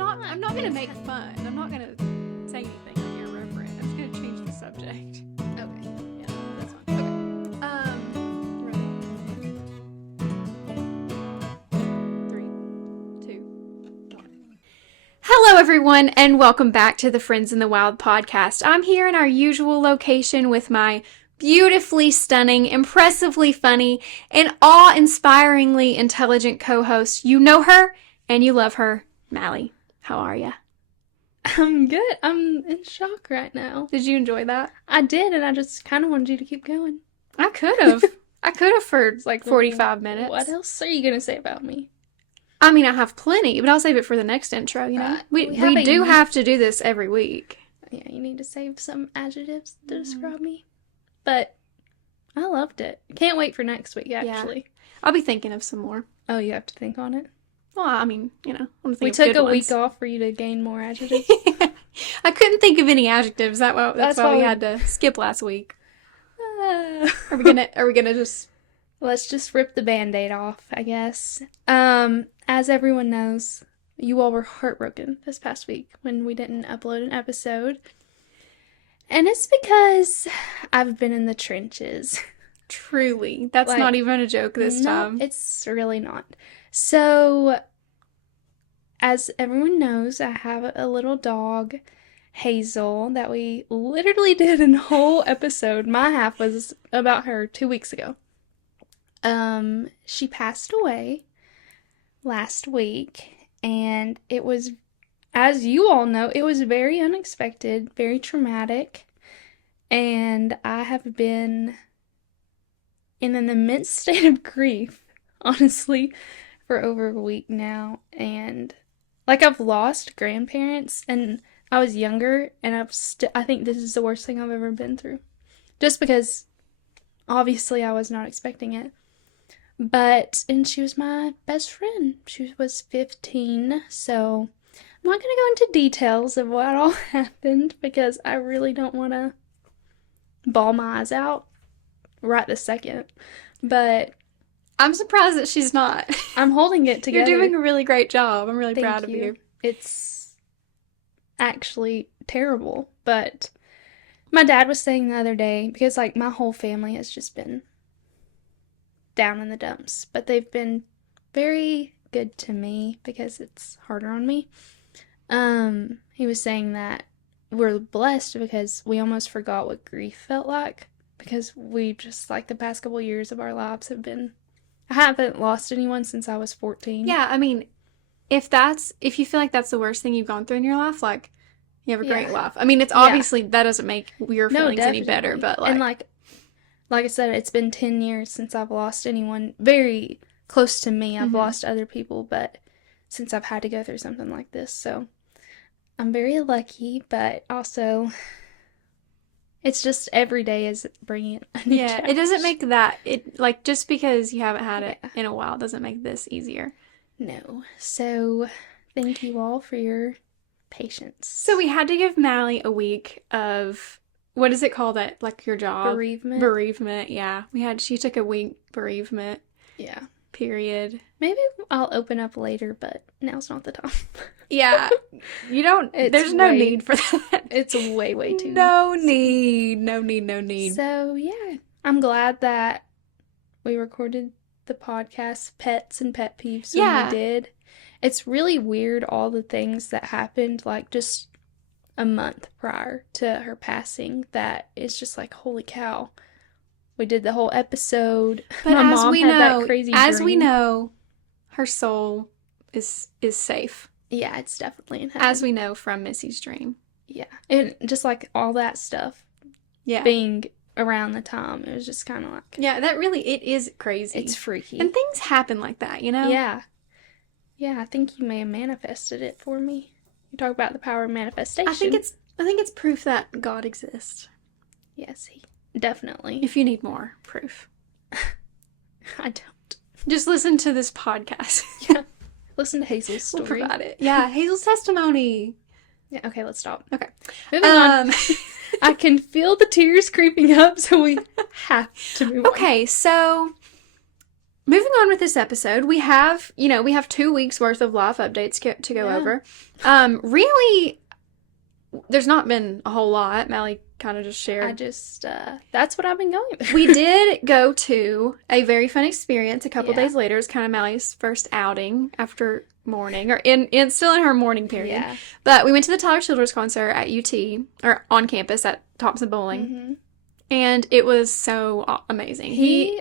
I'm not gonna make fun. I'm not gonna say anything like irreverent. I'm just gonna change the subject. Okay. Yeah, that's fine. Okay. Ready? 3, 2, 1. Hello, everyone, and welcome back to the Friends in the Wild podcast. I'm here in our usual location with my beautifully stunning, impressively funny, and awe-inspiringly intelligent co-host. You know her, and you love her, Mally. How are ya? I'm good. I'm in shock right now. Did you enjoy that? I did, and I just kind of wanted you to keep going. I could have. I could have for like 45 minutes. What else are you going to say about me? I mean, I have plenty, but I'll save it for the next intro, you know? Right. We do have to do this every week. Yeah, you need to save some adjectives to describe me. But I loved it. Can't wait for next week, actually. Yeah. I'll be thinking of some more. Oh, you have to think on it? Well, I mean, you know, we took a week off for you to gain more adjectives. I couldn't think of any adjectives. That's why we had to skip last week. Are we gonna just... Let's just rip the Band-Aid off, I guess. As everyone knows, you all were heartbroken this past week when we didn't upload an episode. And it's because I've been in the trenches. Truly. That's not even a joke this time. No, it's really not. So, as everyone knows, I have a little dog, Hazel, that we literally did a whole episode. My half was about her 2 weeks ago. She passed away last week, and it was, as you all know, it was very unexpected, very traumatic, and I have been in an immense state of grief, honestly, for over a week now. And I've lost grandparents, and I was younger, and I think this is the worst thing I've ever been through, just because obviously I was not expecting it. And she was my best friend. She was 15, so I'm not going to go into details of what all happened because I really don't want to bawl my eyes out right this second. But I'm surprised that she's not. I'm holding it together. You're doing a really great job. I'm really proud of you. It's actually terrible, but my dad was saying the other day, because my whole family has just been down in the dumps, but they've been very good to me because it's harder on me. He was saying that we're blessed because we almost forgot what grief felt like, because we just, the past couple years of our lives have been, I haven't lost anyone since I was 14. Yeah, I mean, if you feel like that's the worst thing you've gone through in your life, you have a great life. I mean, it's obviously, that doesn't make your feelings any better, but And like I said, it's been 10 years since I've lost anyone very close to me. I've lost other people, but since I've had to go through something like this, so I'm very lucky, but also it's just every day is bringing a new challenge. It doesn't make just because you haven't had it in a while doesn't make this easier. No. So thank you all for your patience. So we had to give Mally a week of, what is it called at your job? Bereavement, yeah. She took a week bereavement. Yeah. Period. Maybe I'll open up later, but now's not the time. Yeah. There's no need for that. It's way too No need. So, yeah. I'm glad that we recorded the podcast Pets and Pet Peeves when we did. It's really weird, all the things that happened, just a month prior to her passing, that it's just holy cow. We did the whole episode. But My mom had that crazy dream. we know, her soul is safe. Yeah, it's definitely in heaven. As we know from Missy's dream. Yeah. And just all that stuff. Yeah. Being around the time, it was just kind of yeah, that really, it is crazy. It's freaky. And things happen like that, you know? Yeah. Yeah, I think you may have manifested it for me. You talk about the power of manifestation. I think it's proof that God exists. Yes, definitely. If you need more proof. I don't. Just listen to this podcast. Yeah. Listen to Hazel's story. We'll provide it. Yeah, Hazel's testimony. Yeah, okay, let's stop. Okay. Moving on. I can feel the tears creeping up, so we have to move on. Okay, so moving on with this episode, we have 2 weeks worth of life updates to go over. Really, there's not been a whole lot. Mallie kind of just shared. That's what I've been going with. We did go to a very fun experience a couple days later. It's kind of Mallie's first outing after mourning, or still in her mourning period. Yeah. But we went to the Tyler Childers concert at UT, or on campus at Thompson Bowling. Mm-hmm. And it was so amazing.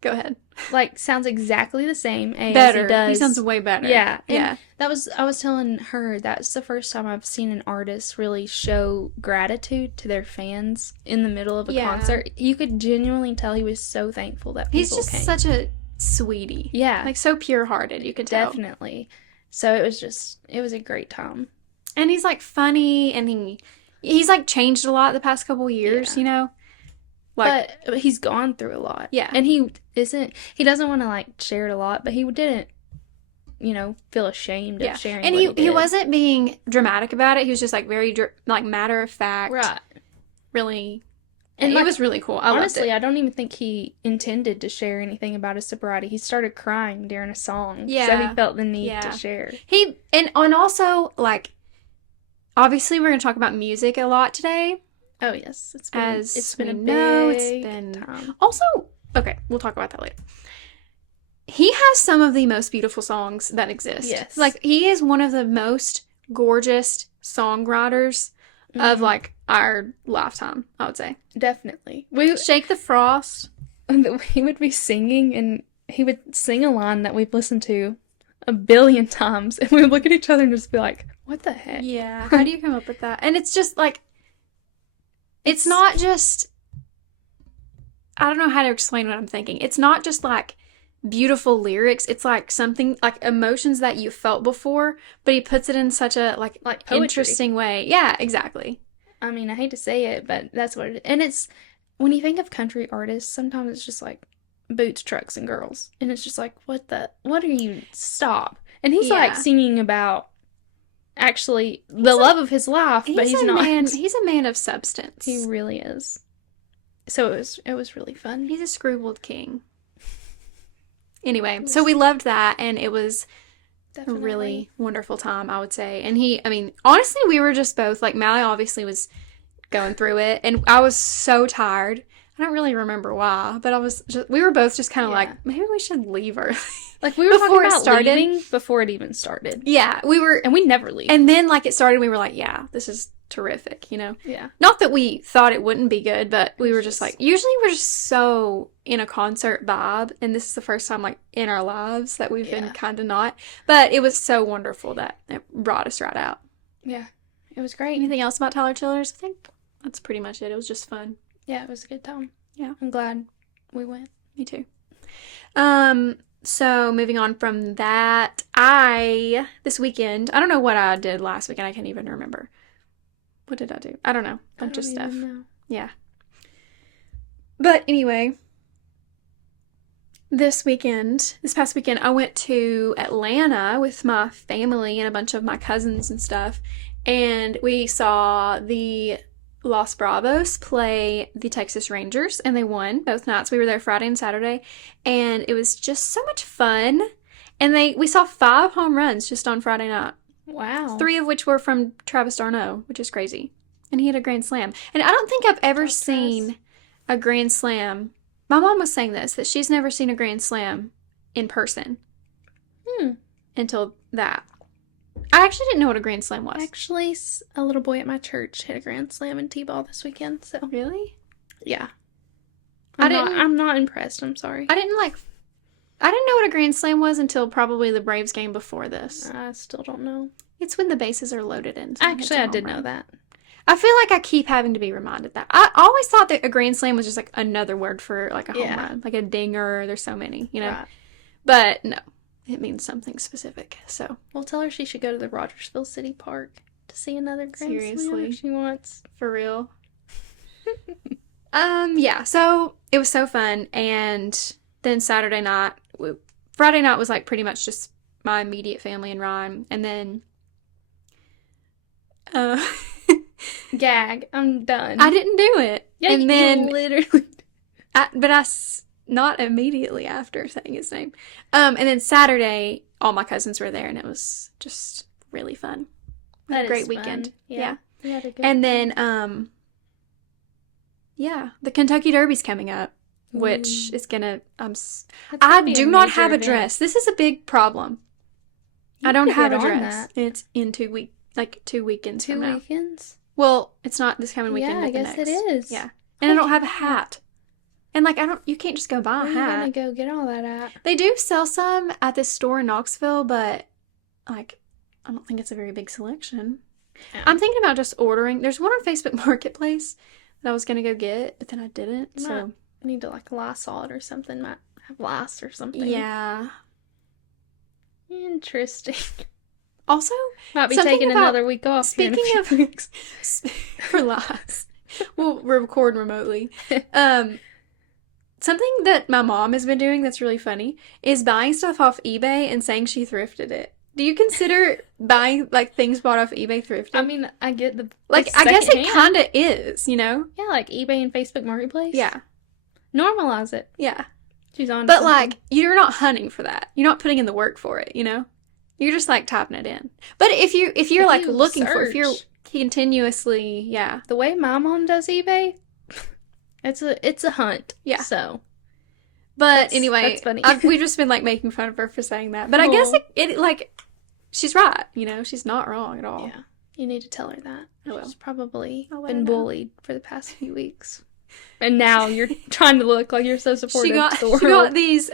Go ahead. Like, sounds exactly the same as Better. he does. He sounds way better. Yeah. Yeah. I was telling her that's the first time I've seen an artist really show gratitude to their fans in the middle of a concert. You could genuinely tell he was so thankful that people came. He's just such a sweetie. Yeah. Like, so pure-hearted, you could tell. Definitely. So it was a great time. And he's, like, funny, and he's, like, changed a lot the past couple years, you know? Like, but he's gone through a lot. Yeah. And he doesn't want to, like, share it a lot, but he didn't, feel ashamed of sharing and what he did. he wasn't being dramatic about it. He was just, like, very, like, matter of fact. Right. Really. And it was really cool. Honestly, I don't even think he intended to share anything about his sobriety. He started crying during a song. Yeah. So he felt the need to share. And also, like, obviously we're going to talk about music a lot today. Oh, yes. It's been a big time. Also, okay, we'll talk about that later. He has some of the most beautiful songs that exist. Yes. Like, he is one of the most gorgeous songwriters of, like, our lifetime, I would say. Definitely. Shake the Frost. He would be singing, and he would sing a line that we've listened to a billion times, and we would look at each other and just be like, what the heck? Yeah. How do you come up with that? And it's just, like, it's not just, I don't know how to explain what I'm thinking. It's not just, like, beautiful lyrics. It's, like, something, like, emotions that you felt before, but he puts it in such a, like interesting way. Yeah, exactly. I mean, I hate to say it, but that's what it is. And it's, when you think of country artists, sometimes it's just, like, boots, trucks, and girls. And it's just like, what are you, stop. And he's, like, singing about actually the love of his life, but he's not. He's a man of substance. He really is. So it was really fun. He's a screwball king. Anyway, so we loved that, and it was a really wonderful time, I would say. And honestly, we were just both, like, Mallie obviously was going through it, and I was so tired. I don't really remember why, but we were both just kind of like, maybe we should leave early. Like, we were talking about leaving before it even started. Yeah, we were. And we never leave. And then, like, it started, we were like, yeah, this is terrific, you know? Yeah. Not that we thought it wouldn't be good, but we were just like, usually we're just so in a concert vibe, and this is the first time, like, in our lives that we've been kind of not. But it was so wonderful that it brought us right out. Yeah. It was great. Anything else about Tyler Childers? I think that's pretty much it. It was just fun. Yeah, it was a good time. Yeah. I'm glad we went. Me too. So moving on from that, this weekend, I don't know what I did last weekend. I can't even remember. What did I do? I don't know. Bunch of stuff. Yeah. But anyway, this past weekend, I went to Atlanta with my family and a bunch of my cousins and stuff. And we saw the Los Bravos play the Texas Rangers, and they won both nights. We were there Friday and Saturday, and it was just so much fun. And we saw 5 home runs just on Friday night. Wow. 3 of which were from Travis d'Arnaud, which is crazy. And he had a grand slam. And I don't think I've ever seen a grand slam. My mom was saying this, that she's never seen a grand slam in person. Until that. I actually didn't know what a grand slam was. Actually, a little boy at my church hit a grand slam in t-ball this weekend, so. Really? Yeah. I'm not impressed, I'm sorry. I didn't know what a grand slam was until probably the Braves game before this. I still don't know. It's when the bases are loaded in. Actually, I did know that. I feel like I keep having to be reminded that. I always thought that a grand slam was just like another word for like a home run. Like a dinger, there's so many, you know. Right. But no. It means something specific, so. We'll tell her she should go to the Rogersville City Park to see another grand slam if she wants. For real. Yeah, so it was so fun, and then Friday night was like pretty much just my immediate family and Ryan, and then, gag, I'm done. I didn't do it. Yeah, and then you literally. not immediately after saying his name. And then Saturday, all my cousins were there, and it was just really fun. We had a great weekend. Fun. Yeah. We had a good And then, yeah, the Kentucky Derby's coming up, which is gonna, I do not have a dress. This is a big problem. I don't have a dress. It's in 2 weekends from now. 2 weekends? Well, it's not this coming weekend. Yeah, I guess it is. Yeah. And I don't have a hat. And, like, you can't just go buy a Where hat. are you gonna go get all that at? They do sell some at this store in Knoxville, but, like, I don't think it's a very big selection. Yeah. I'm thinking about just ordering. There's one on Facebook Marketplace that I was going to go get, but then I didn't, so. I need to, like, Lysol it or something. Might have lice or something. Yeah. Interesting. Also, might be taking another week off. Speaking of weeks for lice, we'll record remotely. Something that my mom has been doing that's really funny is buying stuff off eBay and saying she thrifted it. Do you consider buying, like, things bought off eBay thrifted? I mean, I get the like, I guess it kind of is, you know? Yeah, like eBay and Facebook Marketplace. Yeah. Normalize it. Yeah. She's on. But, like, you're not hunting for that. You're not putting in the work for it, you know? You're just, like, typing it in. But if you're like looking for, if you're continuously, yeah. The way my mom does eBay, it's a hunt. Yeah. So. But anyway, that's funny. We've just been, like, making fun of her for saying that. But I guess it like, she's right, you know? She's not wrong at all. Yeah. You need to tell her that. I will. She's probably I'll let been her know. bullied for the past few weeks. And now you're trying to look like you're so supportive to the world. She got these,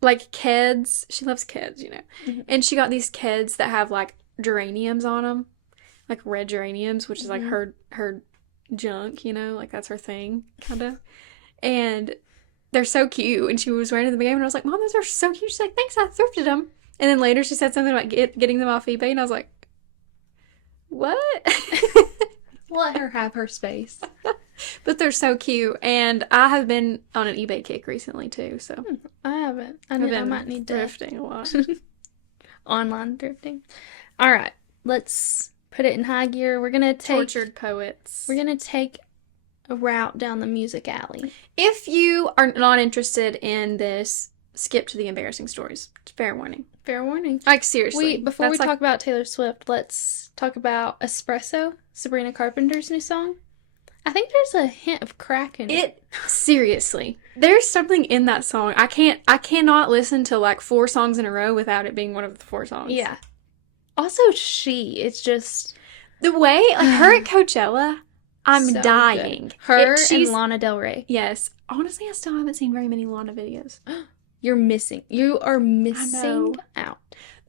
like, Keds. She loves Keds, you know? Mm-hmm. And she got these Keds that have, like, geraniums on them. Like, red geraniums, which is, like, her junk, you know? Like, that's her thing, kind of. And they're so cute. And she was wearing them in the game, and I was like, Mom, those are so cute. She's like, thanks, I thrifted them. And then later she said something about getting them off eBay, and I was like, what? Let her have her space. But they're so cute, and I have been on an eBay kick recently, too, so. I haven't. I might need to. Thrifting a lot. Online thrifting. All right, let's put it in high gear. We're going to take... Tortured poets. We're going to take a route down the music alley. If you are not interested in this, skip to the embarrassing stories. Fair warning. Fair warning. Like, seriously. Before we talk about Taylor Swift, let's talk about Espresso, Sabrina Carpenter's new song. I think there's a hint of crack in it. Seriously. There's something in that song. I cannot listen to, like, 4 songs in a row without it being one of the 4 songs. Yeah. Also, it's just... The way, like, her at Coachella, I'm so dying. Good. Her and Lana Del Rey. Yes. Honestly, I still haven't seen very many Lana videos. You are missing out.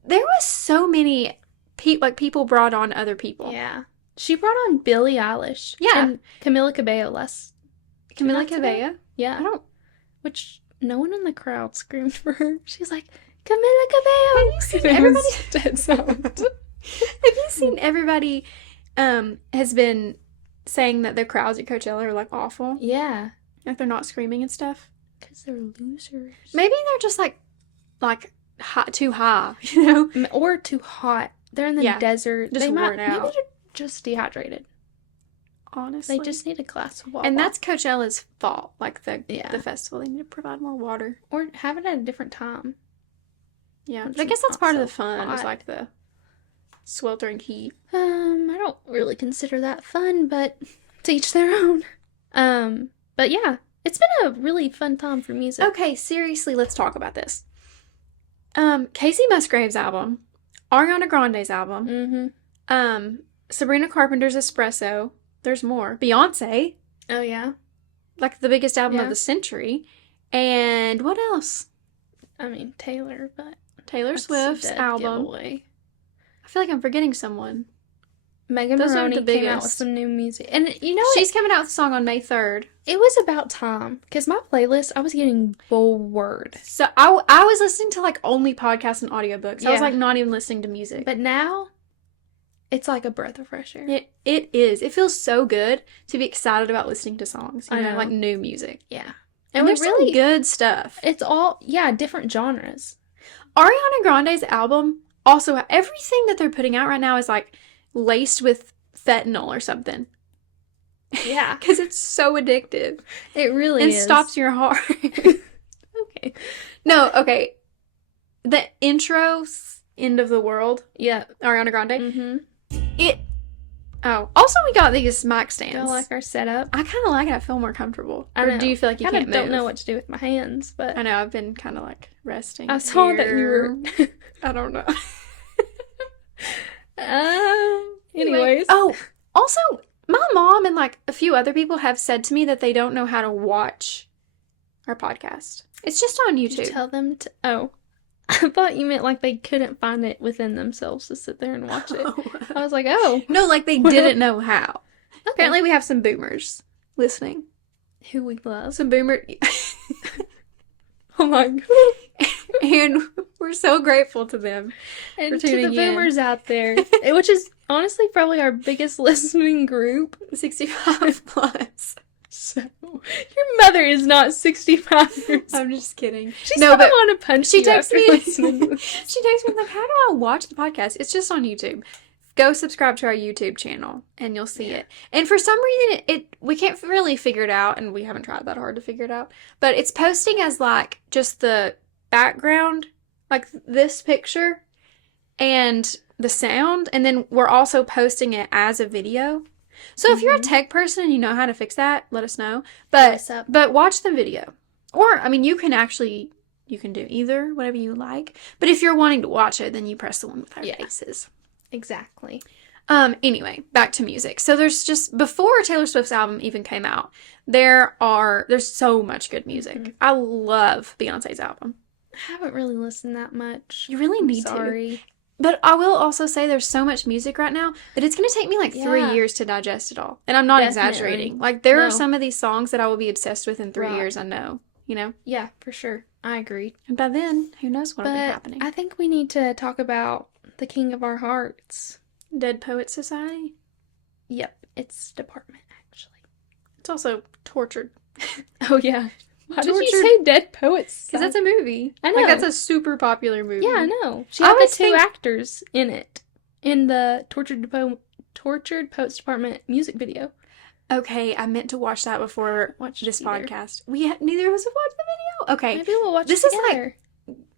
There was so many people brought on other people. Yeah. She brought on Billie Eilish. Yeah. And Camila Cabello Camila Cabello? Yeah. Which no one in the crowd screamed for her. She's like, Camila Cabello! Have you seen everybody? Dead silent. Have you seen everybody has been saying that the crowds at Coachella are, like, awful? Yeah. Like, they're not screaming and stuff? Because they're losers. Maybe they're just, like high, too high, you know? Or too hot. They're in the desert. Just worn out. Maybe they're just dehydrated. Honestly. They just need a glass of water. And that's Coachella's fault. Like, the festival. They need to provide more water. Or have it at a different time. Yeah. I guess that's part of the fun. It's like the sweltering heat. I don't really consider that fun, but to each their own. But yeah. It's been a really fun time for music. Okay, seriously, let's talk about this. Casey Musgrave's album, Ariana Grande's album, Sabrina Carpenter's Espresso, there's more, Beyonce. Oh, yeah? Like, the biggest album of the century. And what else? I mean, Taylor, but... Taylor Swift's album. Giveaway. I feel like I'm forgetting someone. Megan Maroney came out with some new music. And you know she's coming out with a song on May 3rd. It was about time. Because my playlist, I was getting bored. So I was listening to, like, only podcasts and audiobooks. Yeah. I was, like, not even listening to music. But now, it's like a breath of fresh air. It is. It feels so good to be excited about listening to songs. You know, like new music. Yeah. And there's really some good stuff. It's all, different genres. Ariana Grande's album, also, everything that they're putting out right now is, like, laced with fentanyl or something. Yeah. Because it's so addictive. It really And is. stops your heart. Okay. No, okay. The intro, End of the World, Yeah. Ariana Grande, Mm-hmm. it... Oh, also we got these mic stands. Do I like our setup? I kind of like it. I feel more comfortable. I Or know. do you feel like you can't move? I don't know what to do with my hands, but I know, I've been kind of like resting. I saw that you were... I don't know. Anyways. Oh, also, my mom and like a few other people have said to me that they don't know how to watch our podcast. It's just on Did you YouTube. tell them to... Oh. I thought you meant like they couldn't find it within themselves to sit there and watch it. I was like, oh. No, like they didn't know how. Okay. Apparently we have some boomers listening. Who we love. Some boomer... Oh my god. And we're so grateful to them. And for to the tuning in. boomers out there, which is honestly probably our biggest listening group. 65 plus. So, your mother is not 65 years old. I'm just kidding. She's No, gonna but want to punch she you texts after me. listening to this. She texts me like, "How do I watch the podcast?" It's just on YouTube. Go subscribe to our YouTube channel, and you'll see it. And for some reason, we can't really figure it out, and we haven't tried that hard to figure it out. But it's posting as like just the background, like this picture, and the sound, and then we're also posting it as a video. So if you're a tech person and you know how to fix that, let us know. But watch the video. Or, I mean, you can do either, whatever you like. But if you're wanting to watch it, then you press the one with our faces. Exactly. Anyway, back to music. So there's just, before Taylor Swift's album even came out, there's so much good music. Mm-hmm. I love Beyonce's album. I haven't really listened that much. You really need to. Sorry. But I will also say there's so much music right now that it's going to take me like 3 years to digest it all. And I'm not exaggerating. Like, there are some of these songs that I will be obsessed with in 3 years, I know. You know? Yeah, for sure. I agree. And by then, who knows what'll be happening. I think we need to talk about the king of our hearts. Dead Poets Society? Yep, it's Department, actually. It's also Tortured. Oh, yeah. Why did you say Dead Poets? Because that's a movie. I know. Like, that's a super popular movie. Yeah, I know. She had the two actors in it. In the Tortured Poets Department music video. Okay, I meant to watch that before this podcast. Neither of us have watched the video? Okay. Maybe we'll watch this it together.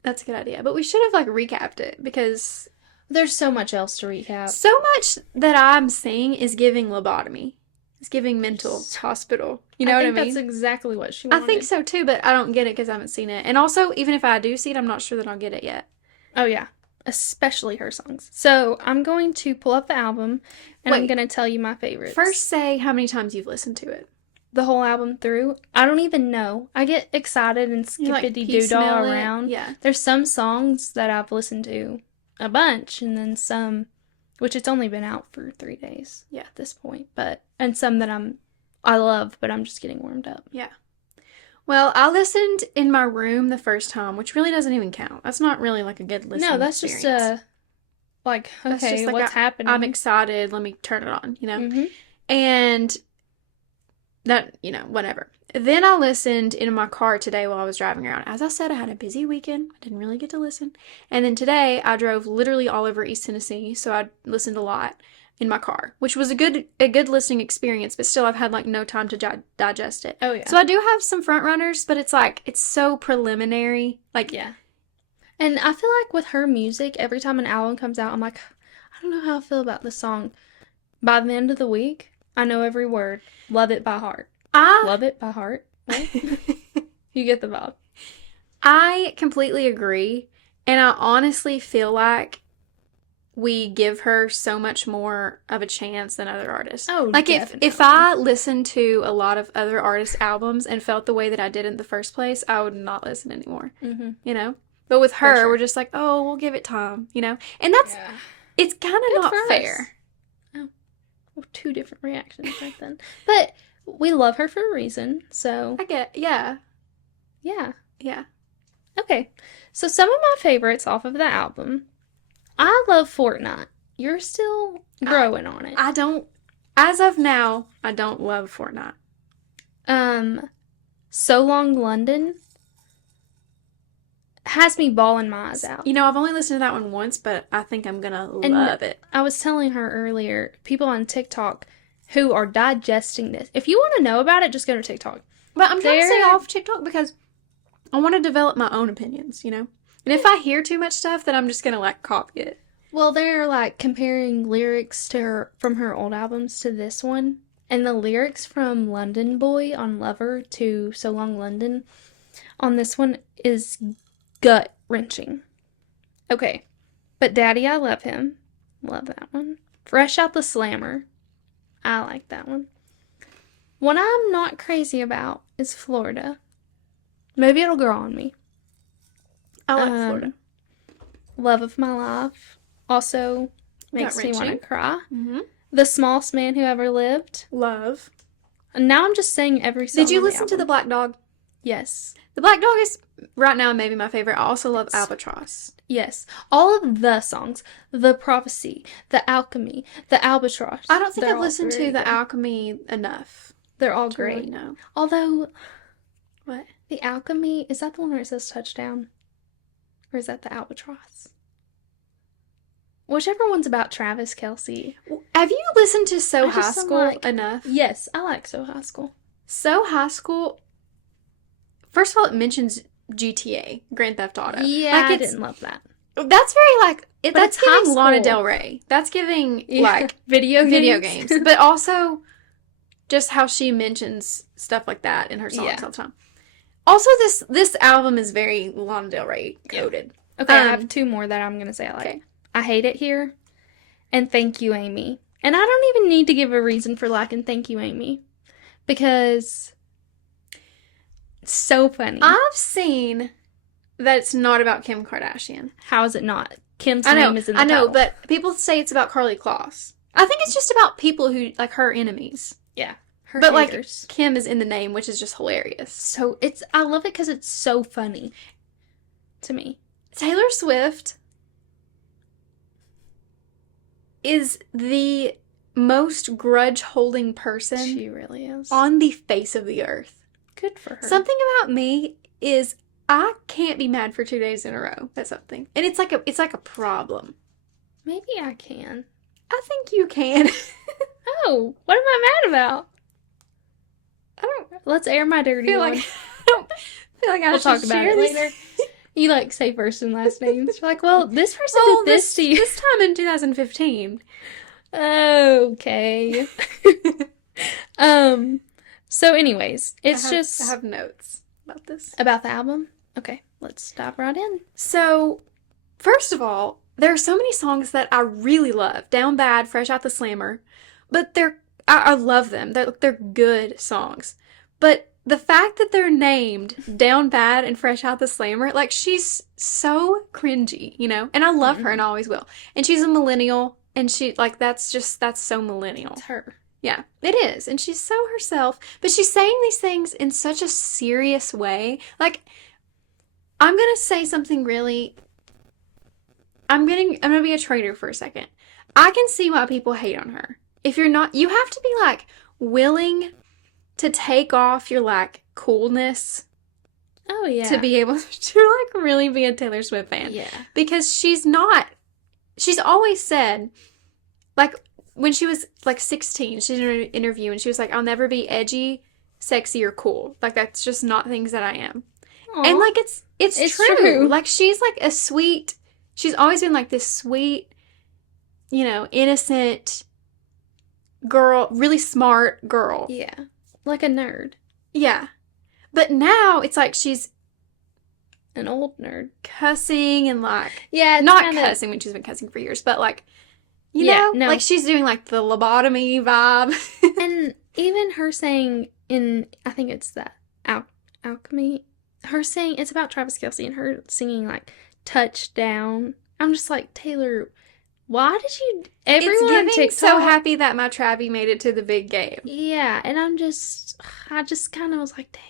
That's a good idea. But we should have, like, recapped it. Because there's so much else to recap. So much that I'm seeing is giving lobotomy. It's giving mental hospital. You know what I mean? That's exactly what she wanted. I think so too, but I don't get it because I haven't seen it. And also, even if I do see it, I'm not sure that I'll get it yet. Oh, yeah. Especially her songs. So, I'm going to pull up the album, and I'm going to tell you my favorites. First, say how many times you've listened to it. The whole album through? I don't even know. I get excited and skippity-doo-dah around. Yeah. There's some songs that I've listened to a bunch, and then some, which it's only been out for 3 days at this point. And some that I love, but I'm just getting warmed up. Yeah. Well, I listened in my room the first time, which really doesn't even count. That's not really like a good listening experience. Just like, okay, just like what's happening? I'm excited. Let me turn it on, you know? Mm-hmm. And that, whatever. Then I listened in my car today while I was driving around. As I said, I had a busy weekend. I didn't really get to listen. And then today, I drove literally all over East Tennessee, so I listened a lot in my car, which was a good listening experience, but still I've had like no time to digest it. Oh, yeah. So I do have some front runners, but it's like, it's so preliminary. Like, yeah. And I feel like with her music, every time an album comes out, I'm like, I don't know how I feel about this song. By the end of the week, I know every word. Love it by heart. Love it by heart. Right? You get the vibe. I completely agree. And I honestly feel like we give her so much more of a chance than other artists. Oh, like definitely. if I listened to a lot of other artists' albums and felt the way that I did in the first place, I would not listen anymore. Mm-hmm. You know? But with her, we're just like, oh, we'll give it time, you know? And it's kind of not fair. Oh, well, 2 different reactions right then. But we love her for a reason, so. Yeah. Okay, so some of my favorites off of the album. I love Fortnite. You're still growing on it. As of now, I don't love Fortnite. So Long London has me bawling my eyes out. I've only listened to that one once, but I think I'm gonna love it. I was telling her earlier, people on TikTok who are digesting this. If you want to know about it, just go to TikTok. But I'm trying to stay off TikTok because I want to develop my own opinions, you know? And if I hear too much stuff, then I'm just going to, like, copy it. Well, they're, like, comparing lyrics to her from her old albums to this one. And the lyrics from London Boy on Lover to So Long London on this one is gut-wrenching. Okay. But Daddy, I Love Him. Love that one. Fresh Out the Slammer. I like that one. One I'm not crazy about is Florida. Maybe it'll grow on me. I like Florida. Love of My Life. Also makes me want to cry. Mm-hmm. The Smallest Man Who Ever Lived. Love. And now I'm just saying every song. Did you listen to The Black Dog? Yes. The Black Dog is, right now, maybe my favorite. I also love Albatross. Yes. All of the songs. The Prophecy. The Alchemy. The Albatross. I don't think I've listened to The Alchemy enough. They're all great. Really know. Although, what? The Alchemy, is that the one where it says touchdown? Or is that the Albatross? Whichever one's about Travis Kelce. Have you listened to So High School enough? Yes, I like So High School. So High School, first of all, it mentions GTA, Grand Theft Auto. Yeah, like I didn't love that. That's very, like, that's giving Lana Del Rey. That's giving, like, video games. But also, just how she mentions stuff like that in her songs all the time. Also, this album is very Lana Del Rey coded. Okay, I have two more that I'm going to say I like. Okay. I Hate It Here and Thank You, Amy. And I don't even need to give a reason for liking Thank You, Amy. Because it's so funny. I've seen that it's not about Kim Kardashian. How is it not? Kim's name is in the title. I know, but people say it's about Karlie Kloss. I think it's just about people who, like, her enemies. Yeah. Her haters. Like, Kim is in the name, which is just hilarious. So, I love it because it's so funny to me. Taylor Swift is the most grudge-holding person. She really is. On the face of the earth. Good for her. Something about me is I can't be mad for 2 days in a row at something. And it's like a problem. Maybe I can. I think you can. Oh, what am I mad about? I don't. Let's air my dirty one. I don't feel like we'll talk about it later. You, like, say first and last names. You're like, well, this person did this to you. This time in 2015. Okay. So anyways, I have notes about this. About the album? Okay, let's dive right in. So, first of all, there are so many songs that I really love. Down Bad, Fresh Out the Slammer. But I love them. They're good songs. But the fact that they're named Down Bad and Fresh Out the Slammer, like, she's so cringy, you know? And I love her and I always will. And she's a millennial, and she, like, that's so millennial. It's her. Yeah, it is. And she's so herself. But she's saying these things in such a serious way. Like, I'm going to say something really... I'm going to be a traitor for a second. I can see why people hate on her. If you're not... You have to be, like, willing to take off your, like, coolness. Oh, yeah. To be able to, like, really be a Taylor Swift fan. Yeah. Because she's not... She's always said... Like, when she was, like, 16, she did an interview, and she was like, I'll never be edgy, sexy, or cool. Like, that's just not things that I am. Aww. And, like, it's true. Like, she's, like, a sweet... She's always been, like, this sweet, you know, innocent girl, really smart girl. Yeah. Like a nerd. Yeah. But now, it's like she's... An old nerd. Cussing and, like... Yeah, not cussing when she's been cussing for years, but, like... You know? No. Like, she's doing, like, the lobotomy vibe. And even her saying I think it's the Alchemy, her saying, it's about Travis Kelce and her singing, like, Touchdown. I'm just like, Taylor, why did you... Everyone on TikTok... so happy that my Travie made it to the big game. Yeah, and I just kind of was like, dang,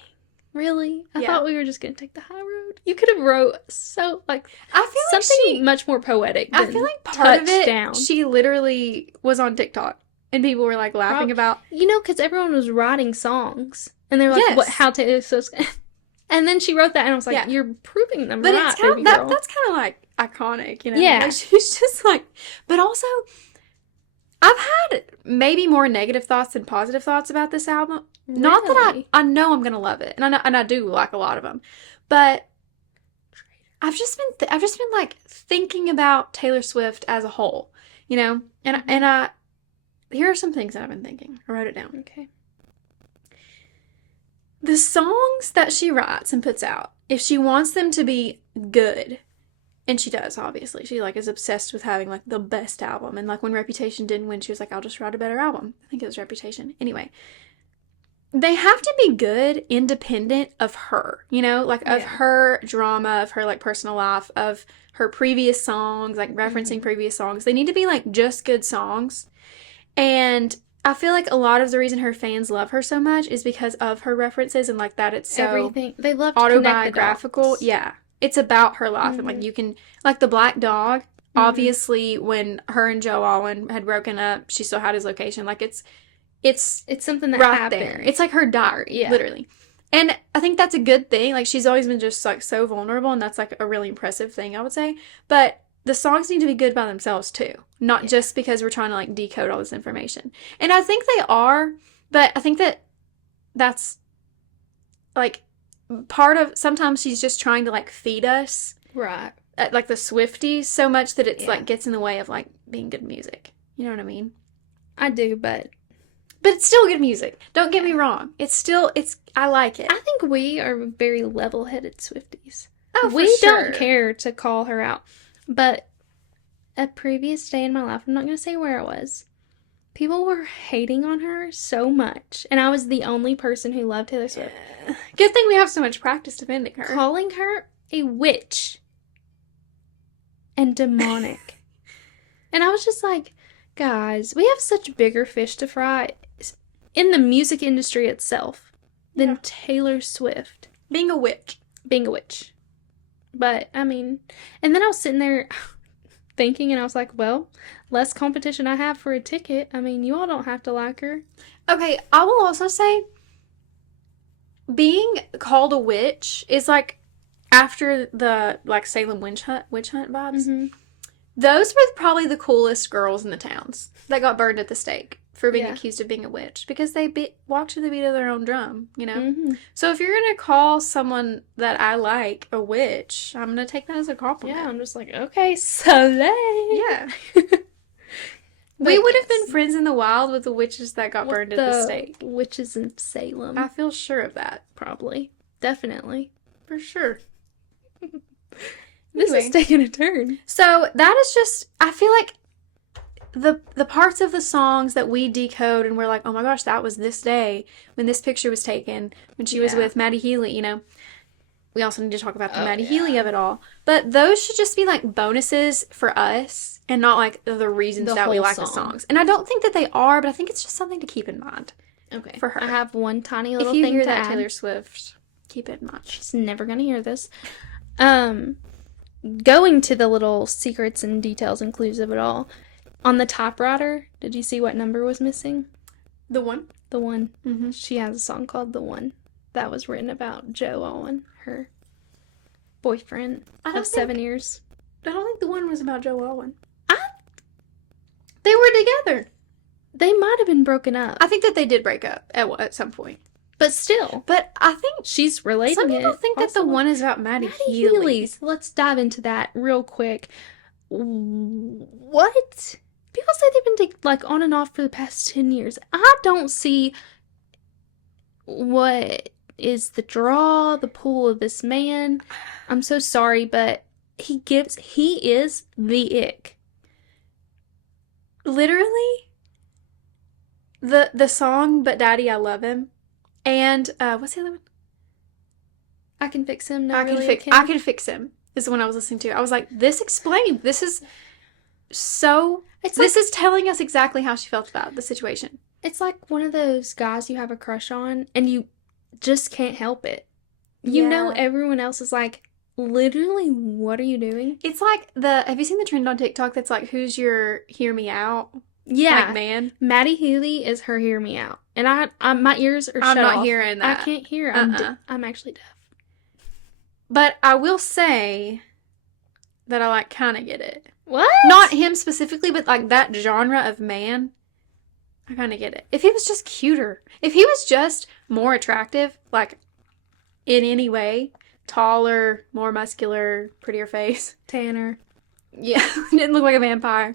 really? I thought we were just going to take the high road. You could have wrote so, like, I feel like something much more poetic than I feel like part Touchdown. Of it, she literally was on TikTok, and people were, like, laughing about... You know, because everyone was writing songs, and they were like, how Taylor Swift's... And then she wrote that, and I was like, you're proving them right, baby girl. That's kind of, like, iconic, you know? Yeah. Like, she's just, like... But also, I've had maybe more negative thoughts than positive thoughts about this album. Not that Really? I know I'm gonna love it, and I do like a lot of them, but I've just been like thinking about Taylor Swift as a whole, you know, and I here are some things that I've been thinking. I wrote it down. Okay. The songs that she writes and puts out, if she wants them to be good, and she does, obviously. She like is obsessed with having like the best album. And like when Reputation didn't win, she was like, I'll just write a better album. I think it was Reputation. Anyway, they have to be good independent of her, you know, like of her drama, of her like personal life, of her previous songs, like referencing previous songs. They need to be like just good songs. And I feel like a lot of the reason her fans love her so much is because of her references and like that it's so Everything. They love to autobiographical. connect the dots. Yeah. It's about her life and like you can like the Black Dog, obviously when her and Joe Alwyn had broken up, she still had his location. Like it's something that right happened. there. It's like her diary, literally. And I think that's a good thing. Like she's always been just like so vulnerable and that's like a really impressive thing, I would say. But the songs need to be good by themselves too, not just because we're trying to like decode all this information. And I think they are, but I think that that's like part of sometimes she's just trying to like feed us Right. like the Swifties so much that it's like gets in the way of like being good music. You know what I mean? I do, but it's still good music. Don't get me wrong. I like it. I think we are very level-headed Swifties. Oh, for we sure. don't care to call her out. But a previous day in my life, I'm not going to say where it was, people were hating on her so much. And I was the only person who loved Taylor Swift. Good thing we have so much practice defending her. Calling her a witch and demonic. And I was just like, guys, we have such bigger fish to fry in the music industry itself than Taylor Swift Being a witch. being a witch. But, I mean, and then I was sitting there thinking, and I was like, well, less competition I have for a ticket. I mean, you all don't have to like her. Okay, I will also say, being called a witch is like after the like Salem witch hunt vibes. Those were probably the coolest girls in the towns that got burned at the stake for being accused of being a witch because they walked to the beat of their own drum, you know? So if you're going to call someone that I like a witch, I'm going to take that as a compliment. Yeah, I'm just like, okay, Soleil. Yeah. We would have been friends in the wild with the witches that got burned at the stake. Witches in Salem. I feel sure of that. Probably. Definitely. For sure. This is taking a turn. So that is just, I feel like the parts of the songs that we decode and we're like, oh my gosh, that was this day when this picture was taken, when she was with Maddie Healy, you know. We also need to talk about the Maddie Healy of it all. But those should just be like bonuses for us and not like the reasons that we like the songs. And I don't think that they are, but I think it's just something to keep in mind. Okay. For her. I have one tiny little if you thing hear to that, add. Taylor Swift, keep it in mind. She's never going to hear this. Going to the little secrets and details and clues of it all. On the typewriter, did you see what number was missing? The one? The one. Mm-hmm. She has a song called The One that was written about Joe Alwyn, her boyfriend of 7 years. I don't think the one was about Joe Alwyn. They were together. They might have been broken up. I think that they did break up at some point. But still. But I think she's relating some people think that the one is about Maddie Healy. Let's dive into that real quick. What? People say they've been like on and off for the past 10 years. I don't see what is the draw, the pull of this man. I'm so sorry, but he is the ick. Literally, the song "But Daddy, I Love Him," and what's the other one? I Can Fix Him. I Can Fix Him is the one I was listening to. I was like, this explained. This is so. This is telling us exactly how she felt about the situation. It's like one of those guys you have a crush on, and you just can't help it. You know, everyone else is like, literally, what are you doing? It's like have you seen the trend on TikTok that's like, who's your hear me out? Yeah. Like, man. Maddie Healy is her hear me out. And I my ears are shut off. I'm not hearing that. I can't hear. I'm actually deaf. But I will say that I like kind of get it. What? Not him specifically, but like that genre of man. I kind of get it. If he was just cuter, if he was just more attractive, like in any way, taller, more muscular, prettier face, Tanner. yeah, didn't look like a vampire,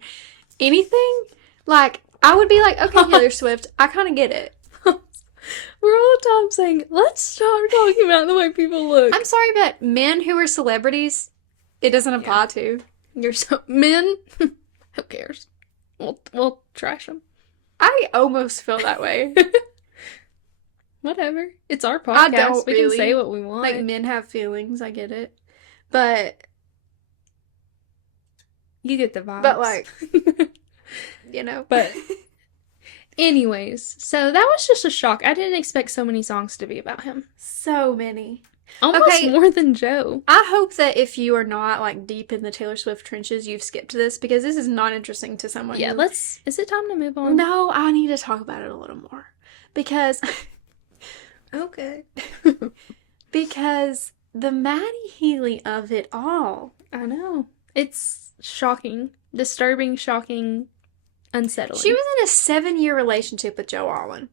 anything, like I would be like, okay, Taylor Swift, I kind of get it. We're all the time saying, let's stop talking about the way people look. I'm sorry, but men who are celebrities, it doesn't apply to. You're so men. Who cares? We'll trash them. I almost feel that way. Whatever. It's our podcast. I don't We really. can say what we want. Like, men have feelings, I get it. But you get the vibes. But like, you know. But anyways, so that was just a shock. I didn't expect so many songs to be about him. So many. Almost Okay. more than Joe. I hope that if you are not like deep in the Taylor Swift trenches, you've skipped this because this is not interesting to someone. Yeah, who... is it time to move on? No, I need to talk about it a little more. Because Okay. because the Maddie Healy of it all. I know. It's shocking. Disturbing, shocking, unsettling. She was in a 7-year relationship with Joe Alwyn.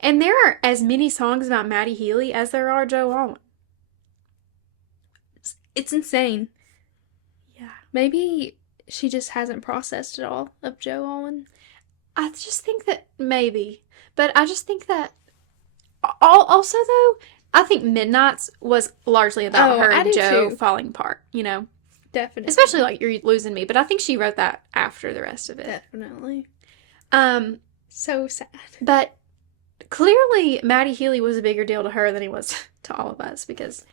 And there are as many songs about Maddie Healy as there are Joe Alwyn. It's insane. Yeah. Maybe she just hasn't processed it all of Joe Alwyn. I just think that maybe. But I just think that also though, I think Midnights was largely about her I and do Joe too. falling apart, you know? Definitely. Especially like You're Losing Me, but I think she wrote that after the rest of it. Definitely. So sad. But clearly Maddie Healy was a bigger deal to her than he was to all of us because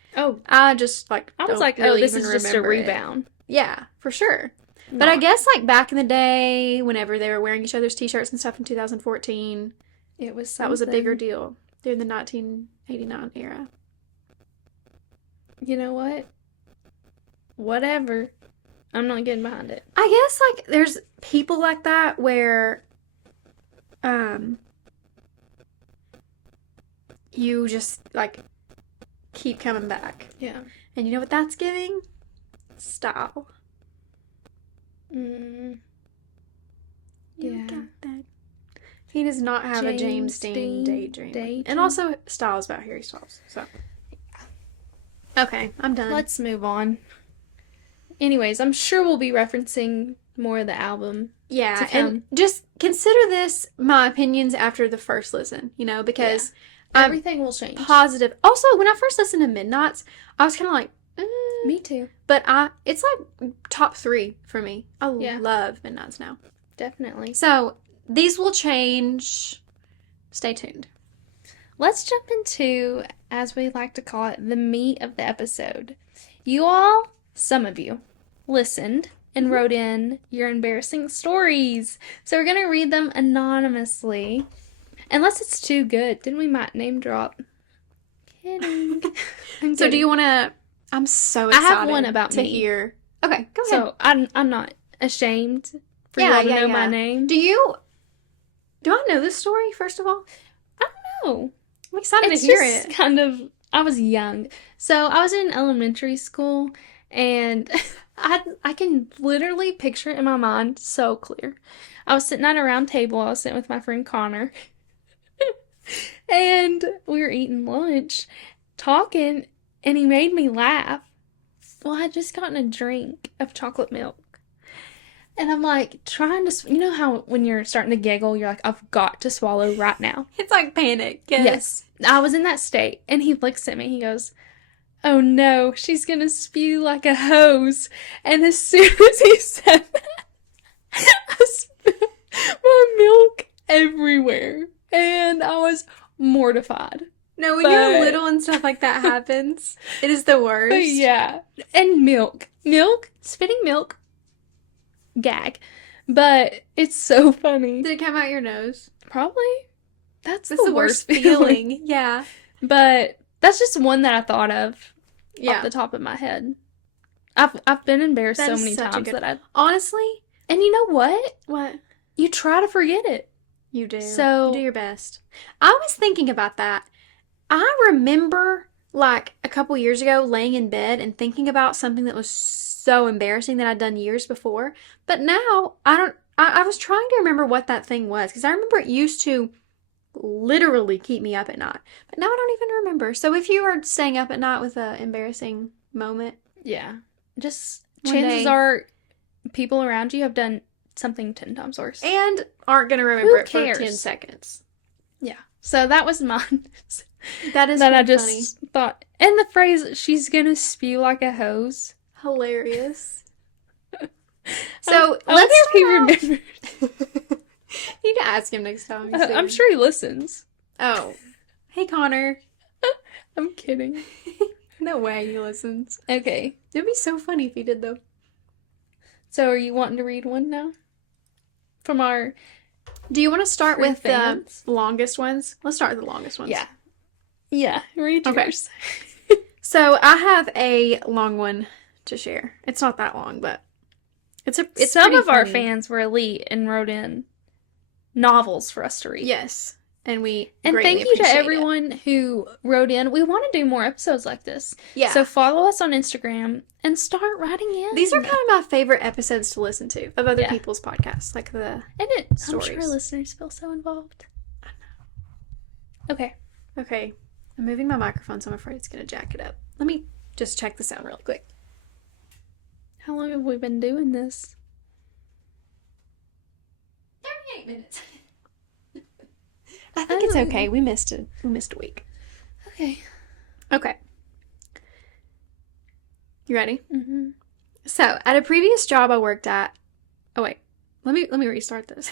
I just like I was don't like, really this even is just a remember it. rebound. Yeah, for sure. But I guess like back in the day, whenever they were wearing each other's t-shirts and stuff in 2014, it was that was a bigger something. deal during the 1989 era. You know what? Whatever. I'm not getting behind it. I guess like there's people like that where you just like keep coming back. Yeah. And you know what that's giving? Style. Yeah. You got that. He does not have a James Dean daydream. And also Styles about Harry Styles. So okay, I'm done. Let's move on. Anyways, I'm sure we'll be referencing more of the album. Yeah, and just consider this my opinions after the first listen, you know, because everything will change. Positive. Also, when I first listened to Midnights, I was kind of like, Me too. But it's like top 3 for me. I love Midnights now. Definitely. So these will change. Stay tuned. Let's jump into, as we like to call it, the meat of the episode. You all, some of you, listened and wrote in your embarrassing stories. So we're going to read them anonymously. Unless it's too good. Then we might name drop. Kidding. So do you want to... I'm so excited I have one about to me. hear. Okay, go ahead. So I'm not ashamed for you all to know my name. Do I know this story, first of all? I don't know. I'm excited It's to hear just it. kind of, I was young. So I was in elementary school and I can literally picture it in my mind so clear. I was sitting at a round table. I was sitting with my friend Connor. And we were eating lunch, talking, and he made me laugh. Well, I had just gotten a drink of chocolate milk. And I'm like trying to, you know how when you're starting to giggle, you're like, I've got to swallow right now. It's like panic. Yes. I was in that state. And he looks at me, he goes, oh no, she's gonna spew like a hose. And as soon as he said that, I spilled my milk everywhere. And I was mortified. No, when you're little and stuff like that happens, it is the worst. But yeah. And milk, spitting milk, gag. But it's so funny. Did it come out your nose? Probably. That's the worst feeling. Yeah. But that's just one that I thought of Yeah. off the top of my head. I've been embarrassed That so is many such a times good- that I... Honestly, And you know what? what? You try to forget it. You do. So- You do your best. I was thinking about that. I remember, like, a couple years ago, laying in bed and thinking about something that was so embarrassing that I'd done years before. But now I was trying to remember what that thing was because I remember it used to literally keep me up at night. But now I don't even remember. So if you are staying up at night with an embarrassing moment, Yeah. Just One chances day. are people around you have done something 10 times worse. and aren't going to remember Who it for 10 cares? seconds. Yeah. So that was mine. That is that I pretty just thought. And the phrase, she's gonna spew like a hose. funny. Hilarious. So I wonder if he let's remembers. You need to ask him next time. you see I'm him. sure he listens. Oh. Hey, Connor. I'm kidding. No way he listens. Okay. It'd be so funny if he did, though. So are you wanting to read one now? From our Do you want to start True with fans? the longest ones? Let's start with the longest ones. Yeah. Yeah. Read Okay. yours. So I have a long one to share. It's not that long, but it's Some pretty of our funny. fans were elite and wrote in novels for us to read. Yes. And we And greatly thank you to appreciate it. everyone who wrote in. We want to do more episodes like this. Yeah. So follow us on Instagram and start writing in. These are kind of my favorite episodes to listen to of other Yeah. people's podcasts, like the And I'm sure stories. listeners feel so involved. I know. Okay. Okay. I'm moving my microphone, so I'm afraid it's gonna jack it up. Let me just check the sound really quick. How long have we been doing this? 38 minutes. I think it's okay. We missed it. We missed a week. Okay. Okay. You ready? Mm-hmm. So, at a previous job I worked at, oh wait, let me restart this.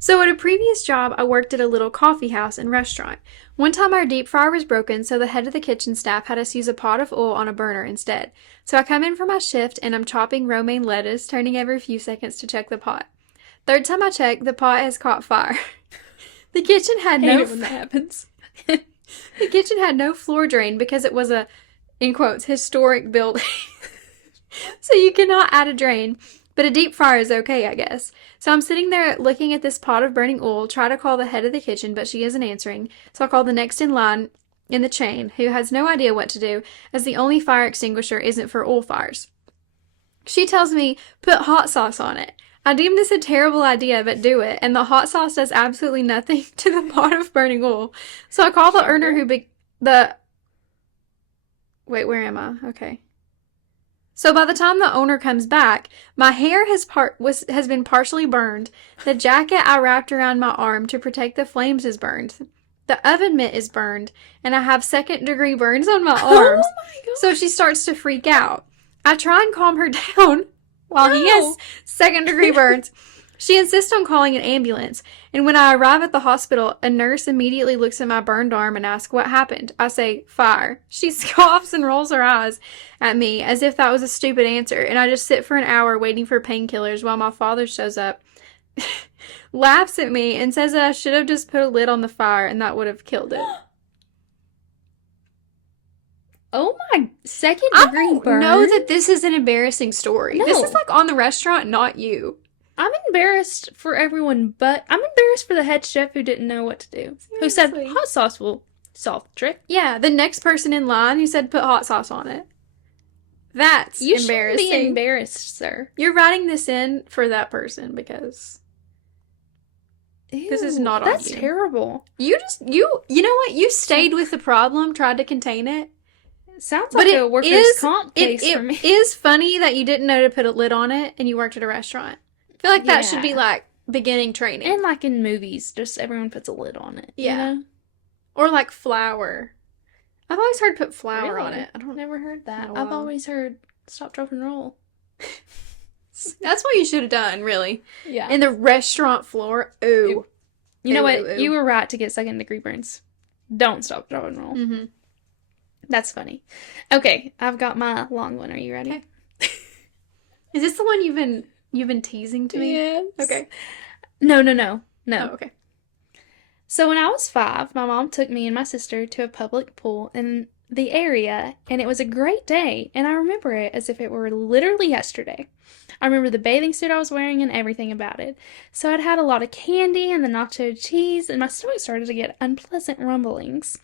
So, at a previous job, I worked at a little coffee house and restaurant. One time our deep fryer was broken, so the head of the kitchen staff had us use a pot of oil on a burner instead. So I come in for my shift and I'm chopping romaine lettuce, turning every few seconds to check the pot. Third time I check, the pot has caught fire. The kitchen had Hate no it when that happens. The kitchen had no floor drain because it was a, in quotes, historic building. So you cannot add a drain, but a deep fryer is okay, I guess. So I'm sitting there looking at this pot of burning oil, try to call the head of the kitchen, but she isn't answering. So I call the next in line in the chain, who has no idea what to do, as the only fire extinguisher isn't for oil fires. She tells me, put hot sauce on it. I deem this a terrible idea, but do it, and the hot sauce does absolutely nothing to the pot of burning oil. So I call the owner wait, where am I? Okay. So by the time the owner comes back, my hair has been partially burned. The jacket I wrapped around my arm to protect the flames is burned. The oven mitt is burned, and I have second-degree burns on my arms. Oh my god. So she starts to freak out. I try and calm her down while he has second-degree burns. She insists on calling an ambulance, and when I arrive at the hospital, a nurse immediately looks at my burned arm and asks what happened. I say, fire. She scoffs and rolls her eyes at me as if that was a stupid answer, and I just sit for an hour waiting for painkillers while my father shows up, laughs at me, and says that I should have just put a lid on the fire and that would have killed it. Oh my, second I degree don't burn? know that this is an embarrassing story. No. This is like on the restaurant, not you. I'm embarrassed for everyone, but I'm embarrassed for the head chef who didn't know what to do. Who said Seriously. hot sauce will solve the trick. Yeah, the next person in line who said put hot sauce on it. That's You shouldn't embarrassing. be embarrassed, sir. You're writing this in for that person because This is Ew, not on That's you. terrible. you know what? You stayed with the problem, tried to contain it. Sounds But like it a workers' is comp it, case for me. it is funny that you didn't know to put a lid on it and you worked at a restaurant. I feel like that should be Yeah. like beginning training. And like in movies, just everyone puts a lid on it. Yeah. You know? Or like flour. I've always heard put flour on Really? it. I don't know. Never heard that. In a I've while. always heard stop, drop, and roll. That's what you should have done, really. Yeah. In the restaurant floor. Ooh. You know Ooh, what? ooh, ooh. You were right to get second degree burns. Don't stop, drop, and roll. Mm-hmm. That's funny. Okay, I've got my long one. Are you ready? Okay. Is this the one you've been teasing to me? Yes. Okay. No. Oh, okay. So when I was 5, my mom took me and my sister to a public pool in the area, and it was a great day, and I remember it as if it were literally yesterday. I remember the bathing suit I was wearing and everything about it. So I'd had a lot of candy and the nacho cheese, and my stomach started to get unpleasant rumblings.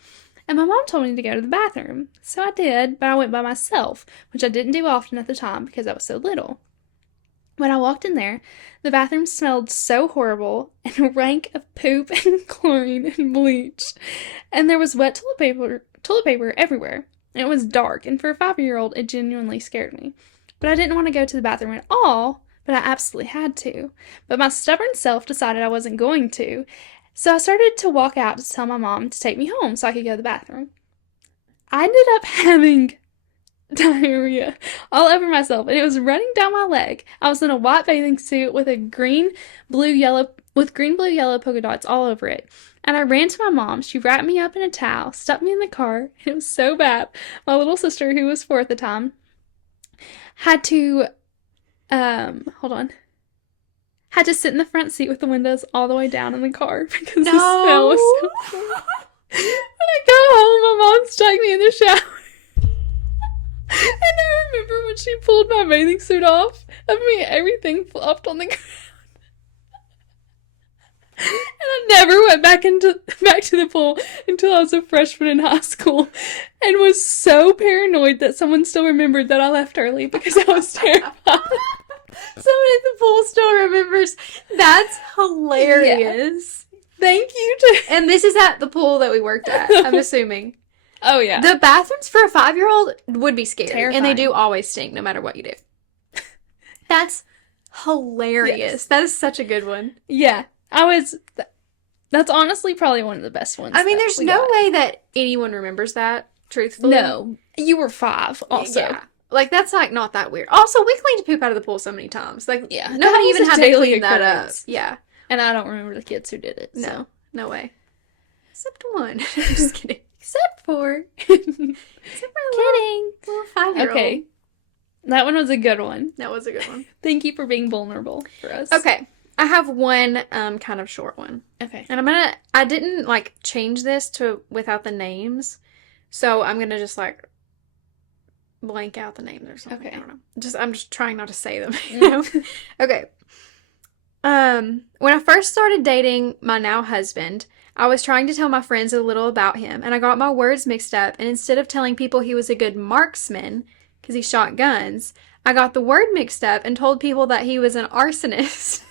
And my mom told me to go to the bathroom. So I did, but I went by myself, which I didn't do often at the time because I was so little. When I walked in there, the bathroom smelled so horrible and rank of poop and chlorine and bleach. And there was wet toilet paper everywhere. And it was dark, and for a 5-year-old, it genuinely scared me. But I didn't want to go to the bathroom at all, but I absolutely had to. But my stubborn self decided I wasn't going to, so I started to walk out to tell my mom to take me home so I could go to the bathroom. I ended up having diarrhea all over myself, and it was running down my leg. I was in a white bathing suit with green, blue, yellow polka dots all over it. And I ran to my mom. She wrapped me up in a towel, stuck me in the car, and it was so bad. My little sister, who was 4 at the time, had to had to sit in the front seat with the windows all the way down in the car because the smell was so bad. When I got home, my mom stuck me in the shower. And I remember when she pulled my bathing suit off of me, everything flopped on the ground. And I never went back to the pool until I was a freshman in high school, and was so paranoid that someone still remembered that I left early because I was terrified. Someone at the pool still remembers. That's hilarious. Yeah. Thank you. And this is at the pool that we worked at, I'm assuming. Oh, yeah. The bathrooms for a 5-year-old would be scary. Terrifying. And they do always stink no matter what you do. That's hilarious. Yes. That is such a good one. Yeah. That's honestly probably one of the best ones. I mean, there's no way that anyone remembers that, truthfully. No. You were 5 also. Yeah. Like, that's, like, not that weird. Also, we cleaned poop out of the pool so many times. Like, yeah, nobody even had to clean that up. Yeah. And I don't remember the kids who did it. So. No. No way. Except one. I'm just kidding. Except for... Except for a Kidding. little 5-year-old. Okay. That one was a good one. That was a good one. Thank you for being vulnerable for us. Okay. I have one kind of short one. Okay. And I didn't, like, change this to without the names. So I'm going to just, like, blank out the names or something. Okay. I don't know. I'm just trying not to say them, you know? Okay. When I first started dating my now husband, I was trying to tell my friends a little about him, and I got my words mixed up, and instead of telling people he was a good marksman, because he shot guns, I got the word mixed up and told people that he was an arsonist.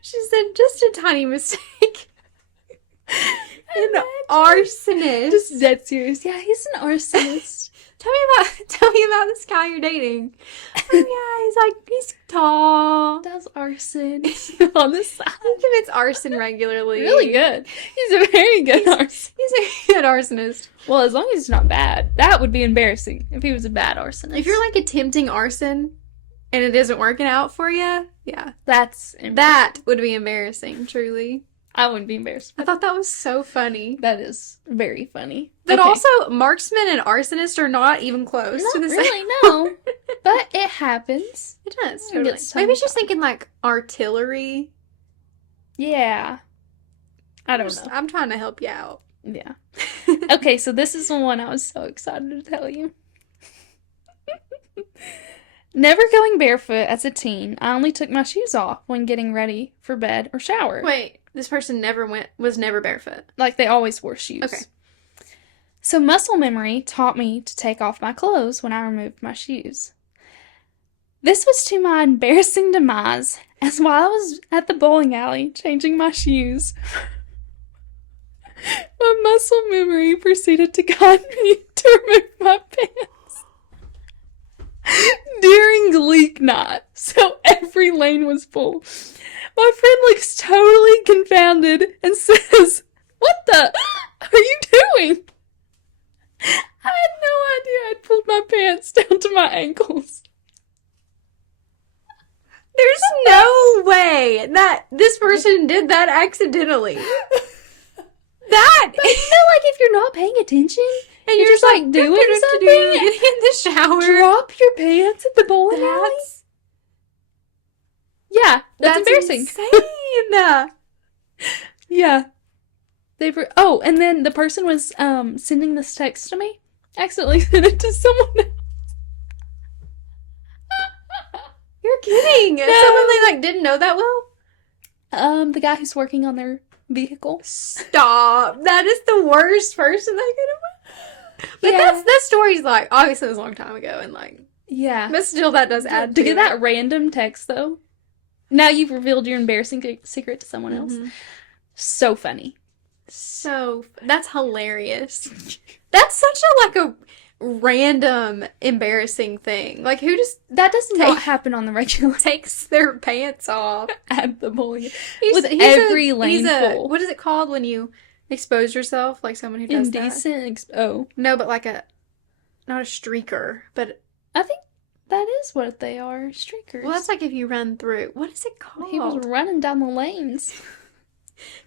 She said, just a tiny mistake. An arsonist. Just dead serious. Yeah, he's an arsonist. Tell me about this guy you're dating. Oh yeah, he's tall. Does arson on the side. He commits arson regularly. Really good. He's a very good arsonist. He's a good arsonist. Well, as long as he's not bad. That would be embarrassing if he was a bad arsonist. If you're like attempting arson and it isn't working out for you, yeah. That would be embarrassing, truly. I wouldn't be embarrassed. I thought that was so funny. That is very funny. But Okay. also, marksman and arsonist are not even close to the really, same. no. But it happens. It does, It totally. gets Maybe she's thinking like artillery. Yeah. I don't know. I'm trying to help you out. Yeah. Okay, so this is the one I was so excited to tell you. Never going barefoot as a teen, I only took my shoes off when getting ready for bed or shower. Wait, this person was never barefoot. Like, they always wore shoes. Okay. So muscle memory taught me to take off my clothes when I removed my shoes. This was to my embarrassing demise, as while I was at the bowling alley changing my shoes, my muscle memory proceeded to guide me to remove my pants during leak night, so every lane was full. My friend looks totally confounded and says, "What the are you doing?" I had no idea I'd pulled my pants down to my ankles. There's no way that this person did that accidentally. That But you know, like, if you're not paying attention and you're just like doing something, getting in the shower. drop your pants at the bowling alley. Yeah, that's embarrassing. Insane. Yeah. Oh, and then the person was sending this text to me. Accidentally sent it to someone else. You're kidding. No. Someone they like didn't know that well? The guy who's working on their vehicle. Stop. That is the worst person that could have. But Yeah. that story's like, obviously it was a long time ago, and like, Yeah. but still that does add To to get it. that random text, though. Now you've revealed your embarrassing secret to someone else. So funny. That's hilarious. That's such a random embarrassing thing. Like, who just That does not happen on the regular takes their pants off at the bowling He's every lane full. What is it called when you expose yourself? Like someone who does Indecent. that? No, but like not a streaker, but I think that is what they are. Streakers. well, that's like if you run through. What is it called? He was running down the lanes.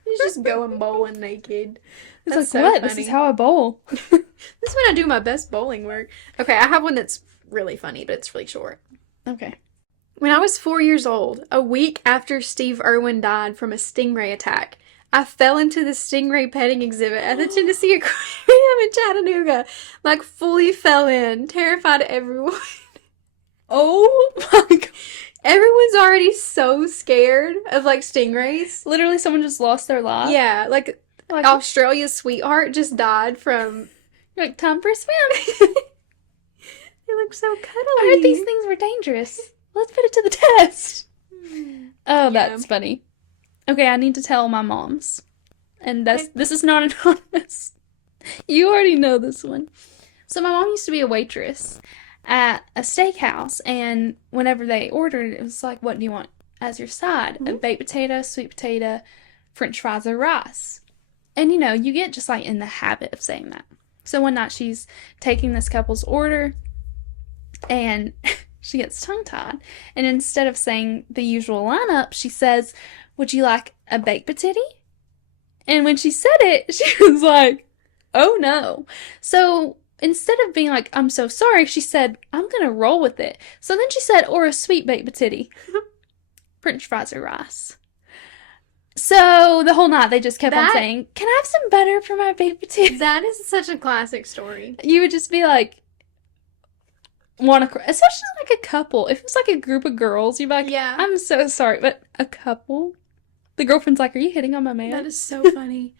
He's just going bowling naked. It's That's like, so what? funny. This is how I bowl. This is when I do my best bowling work. Okay, I have one that's really funny, but it's really short. Okay. When I was 4 years old, a week after Steve Irwin died from a stingray attack, I fell into the stingray petting exhibit at the Tennessee Aquarium in Chattanooga. Like, fully fell in, terrified everyone. Oh my god. Everyone's already so scared of, like, stingrays. Literally, someone just lost their life. Yeah, like Australia's sweetheart just died from... You're like, time for a swim. They look so cuddly. I heard these things were dangerous. Let's put it to the test. Oh, that's funny. Okay, I need to tell my moms. And this is not anonymous. You already know this one. So my mom used to be a waitress at a steakhouse, and whenever they ordered, it was like, what do you want as your side? A baked potato, sweet potato, french fries, or rice. And you get just like in the habit of saying that. So one night she's taking this couple's order, and she gets tongue-tied. And instead of saying the usual lineup, she says, would you like a baked potato? And when she said it, she was like, oh no. So instead of being like, I'm so sorry, she said, I'm going to roll with it. So then she said, or a sweet baked potato. French fries or rice. So the whole night they just kept on saying, can I have some butter for my baked potato? That is such a classic story. You would just be like, especially like a couple. If it was like a group of girls, you'd be like, yeah, I'm so sorry. But a couple, the girlfriend's like, are you hitting on my man? That is so funny.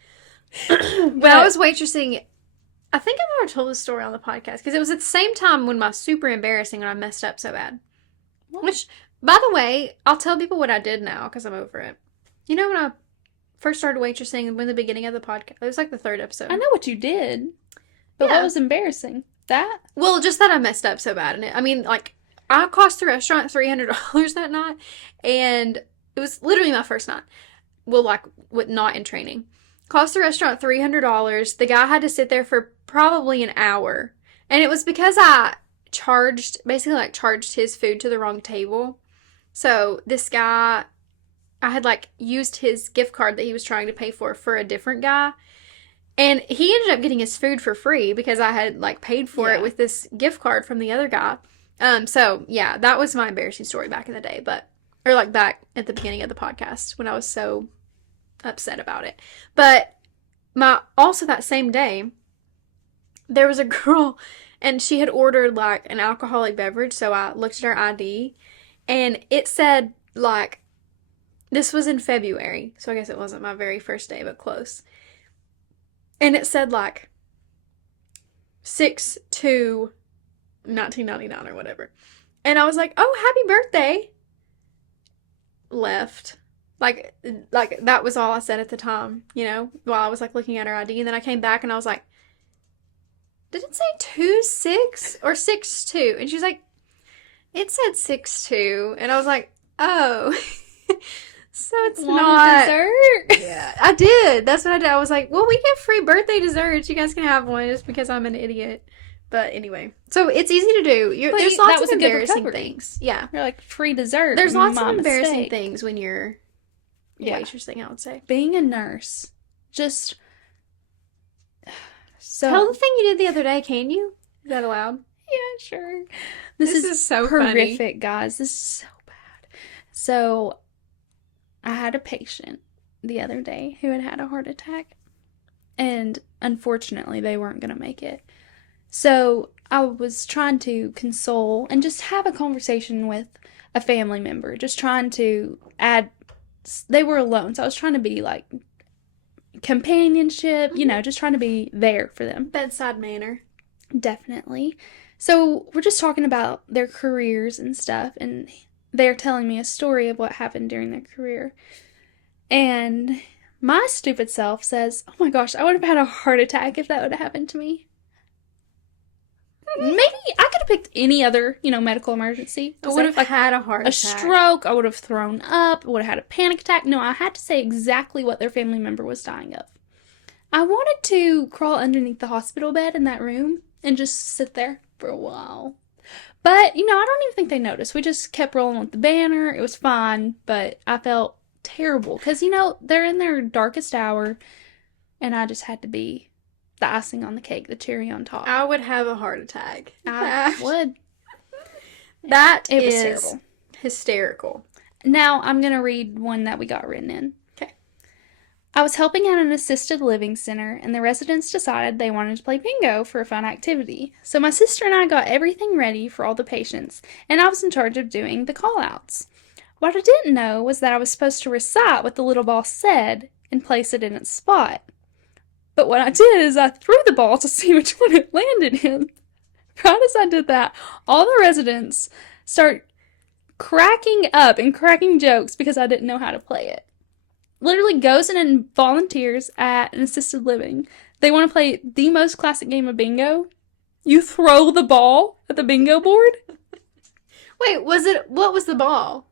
When I was waitressing, I think I've never told this story on the podcast because it was at the same time when my super embarrassing when I messed up so bad. What? Which, by the way, I'll tell people what I did now because I'm over it. You know when I first started waitressing in the beginning of the podcast? It was like the third episode. I know what you did. But what was embarrassing? That? Well, just that I messed up so bad. And I mean, like, I cost the restaurant $300 that night. And it was literally my first night. Well, like, not in training. Cost the restaurant $300. The guy had to sit there for probably an hour. And it was because I charged his food to the wrong table. So this guy, I had like used his gift card that he was trying to pay for a different guy. And he ended up getting his food for free because I had like paid for it with this gift card from the other guy. So yeah, that was my embarrassing story back in the day, or like back at the beginning of the podcast when I was so upset about it. But also that same day, there was a girl and she had ordered like an alcoholic beverage. So I looked at her ID and it said like, this was in February. So I guess it wasn't my very first day, but close. And it said like 6/2/1999 or whatever. And I was like, oh, happy birthday. Left. Like that was all I said at the time, while I was like looking at her ID. And then I came back and I was like, did it say 2/6 or 6/2? And she was like, it said 6/2. And I was like, oh. So it's not dessert. Yeah, I did. That's what I did. I was like, well, we get free birthday desserts. You guys can have one just because I'm an idiot. But anyway, so it's easy to do. There's lots of embarrassing things. Yeah, you're like free dessert. There's lots of embarrassing things when you're waitressing, I would say. Being a nurse, just so. Tell the thing you did the other day. Can you? Is that allowed? Yeah, sure. This is so horrific, funny. Guys. This is so bad. So I had a patient the other day who had a heart attack, and unfortunately they weren't going to make it. So I was trying to console and just have a conversation with a family member, just trying to they were alone, so I was trying to be like companionship, just trying to be there for them. Bedside manner. Definitely. So we're just talking about their careers and stuff, and they're telling me a story of what happened during their career. And my stupid self says, oh my gosh, I would have had a heart attack if that would have happened to me. Maybe I could have picked any other, medical emergency. I would have had a heart attack. A stroke, I would have thrown up, would have had a panic attack. No, I had to say exactly what their family member was dying of. I wanted to crawl underneath the hospital bed in that room and just sit there for a while. But, I don't even think they noticed. We just kept rolling with the banner. It was fine, but I felt terrible because, they're in their darkest hour, and I just had to be the icing on the cake, the cherry on top. I would have a heart attack. I would. It was terrible. Hysterical. Now I'm going to read one that we got written in. Okay. I was helping at an assisted living center, and the residents decided they wanted to play bingo for a fun activity. So my sister and I got everything ready for all the patients, and I was in charge of doing the call-outs. What I didn't know was that I was supposed to recite what the little ball said and place it in its spot. But what I did is I threw the ball to see which one it landed in. Right as I did that, all the residents start cracking up and cracking jokes because I didn't know how to play it. Literally goes in and volunteers at an assisted living. They want to play the most classic game of bingo. You throw the ball at the bingo board. Wait, what was the ball?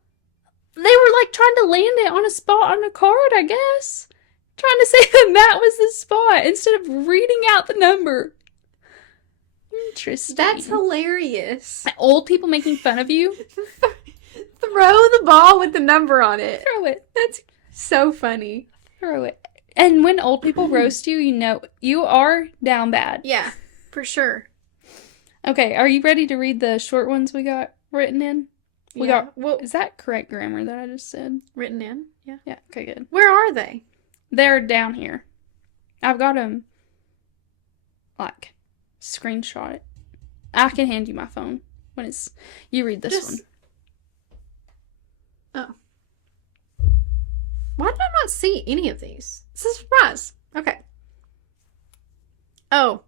They were trying to land it on a spot on a card, I guess. Trying to say that was the spot instead of reading out the number. Interesting. That's hilarious. Old people making fun of you. Throw the ball with the number on it. Throw it. That's so funny. Throw it. And when old people roast you, you are down bad. Yeah, for sure. Okay, are you ready to read the short ones we got written in? Is that correct grammar that I just said? Written in? Yeah. Yeah, okay, good. Where are they? They're down here. I've got them, screenshot it. I can hand you my phone when you read this one. Oh. Why did I not see any of these? It's a surprise. Okay. Oh.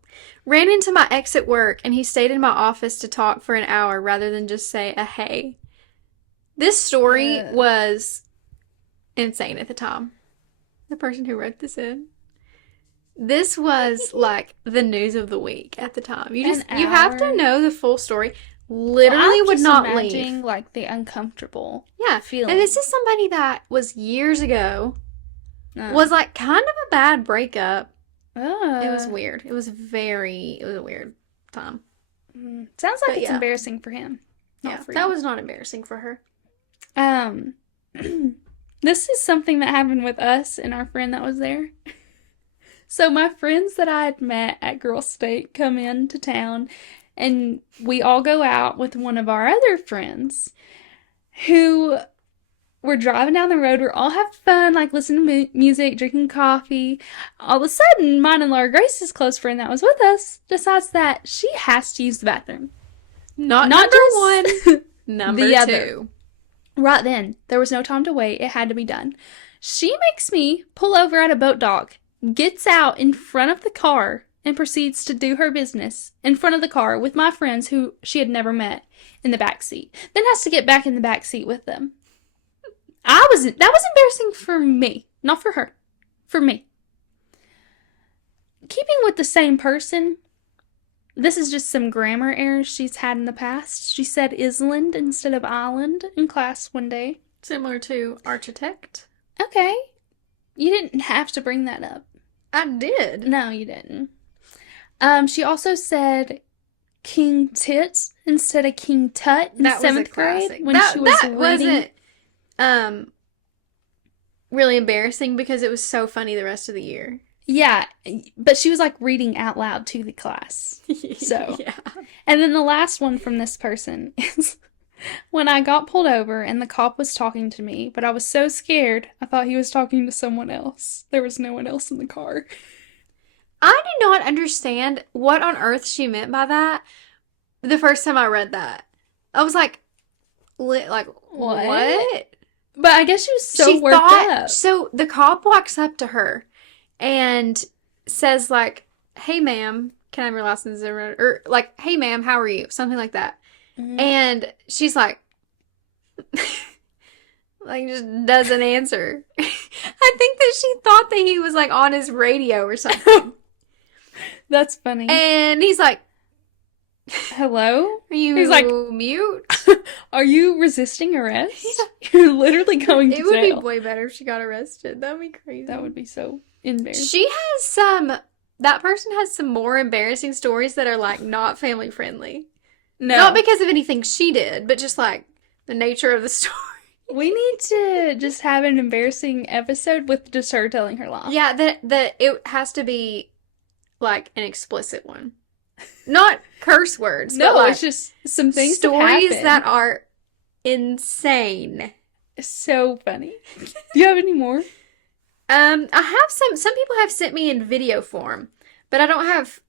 Ran into my ex at work, and he stayed in my office to talk for an hour rather than just say a hey. This story was insane at the time. The person who wrote this in. This was the news of the week at the time. You have to know the full story. Literally would not leave. The uncomfortable feeling. And this is somebody that was years ago. Was kind of a bad breakup. It was weird. It was a weird time. Sounds like it's embarrassing for him. That was not embarrassing for her. This is something that happened with us and our friend that was there. So my friends that I had met at Girls State come into town, and we all go out with one of our other friends who we're driving down the road. We're all having fun, listening to music, drinking coffee. All of a sudden, mine and Laura Grace's close friend that was with us decides that she has to use the bathroom. Not number one, number the two. Other. Right then, there was no time to wait. It had to be done. She makes me pull over at a boat dock, gets out in front of the car, and proceeds to do her business in front of the car with my friends who she had never met in the back seat. Then has to get back in the back seat with them. That was embarrassing for me, not for her. For me. Keeping with the same person, this is just some grammar errors she's had in the past. She said island instead of island in class one day. Similar to architect. Okay. You didn't have to bring that up. I did. No, you didn't. She also said King Tits instead of King Tut in 7th grade when she was reading. Wasn't really embarrassing because it was so funny the rest of the year. Yeah, but she was reading out loud to the class. So, yeah. And then the last one from this person is when I got pulled over and the cop was talking to me, but I was so scared I thought he was talking to someone else. There was no one else in the car. I did not understand what on earth she meant by that the first time I read that. I was like, what? But I guess she was so worked up. So the cop walks up to her and says like, "Hey, ma'am, can I have your license?" Or like, "Hey, ma'am, how are you?" Something like that. Mhm. And she's like, like just doesn't answer. I think that she thought that he was like on his radio or something. That's funny. And he's like, Hello? "Are you He's like, mute?" are you resisting arrest? You're literally going to It would be jail. way better if she got arrested. That'd be crazy. That would be so embarrassing. She has that person has some more embarrassing stories that are like not family friendly. No. Not because of anything she did, but just like the nature of the story. We need to just have an embarrassing episode with just her telling her lie. Yeah, that it has to be like an explicit one. Not curse words, No, but like it's just some things stories that happen. are insane. So funny. Do you have any more? I have some people have sent me in video form, but I don't have